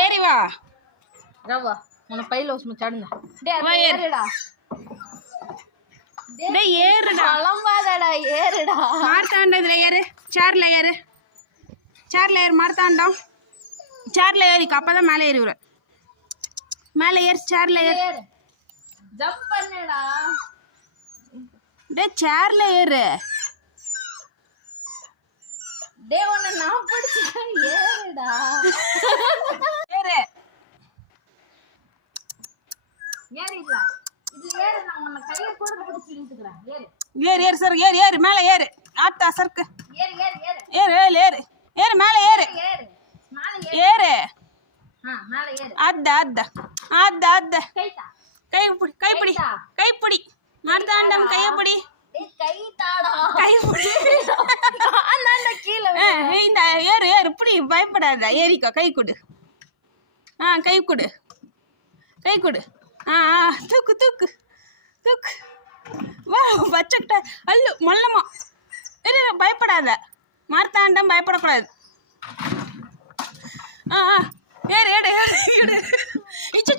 ஏறி வா ரவா உன பையில சும்மா சடுங்க டேய் ஏறுடா டேய் ஏறுடா அலம்பாதடா ஏறுடா மார்த்தாண்டம் இதுல ஏறு சேர்ல ஏறு மார்த்தாண்டம் சேர்ல ஏறிக்க அப்பதான் மேலே ஏறி வர மேலே ஏறு சேர்ல ஏறு ஜம்ப் பண்ணுடா டேய் சேர்ல ஏறு டேய் உன்னை நான் பிடிச்சேன் ஏறுடா ஏறு ஏறிடா இது ஏறு நான் உன்னை கையை கூட பிடிச்சி இழுத்துக்கிறேன் ஏறு சார் ஏறு மேலே ஏறு ஆத்தா சருக்கு ஏறு ஏறு ஏறு ஏறு ஏறு ஏறு மேலே ஏறு ஏறு மேலே ஏறு மேலே ஏறு அத்த கைடா கைப்பிடி மார்த்தாண்டம் கையப்பிடி கைதாடா கைப்பிடி நான் கீழே இந்த ஏறு இப்படி பயப்படாத ஏறிக்கோ கை கொடு கை கொடு தூக்கு வா பச்சக்கிட்ட அல்லு மொல்லமா பயப்படாத மார்த்தாண்டம் பயப்படக்கூடாது ஏறு இச்சோ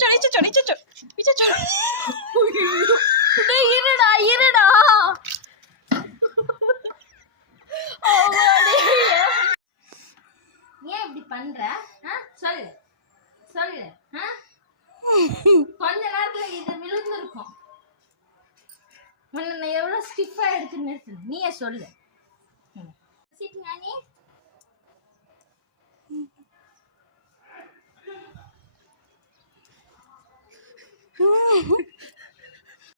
இருடா ஏன் இப்படி பண்ற சொல்லு கொஞ்ச நேரத்துல இது விழுந்திருக்கும் உன்னை எவ்வளவு ஸ்டிஃபா எடுத்து நிறுத்து நீயே சொல்லு நீ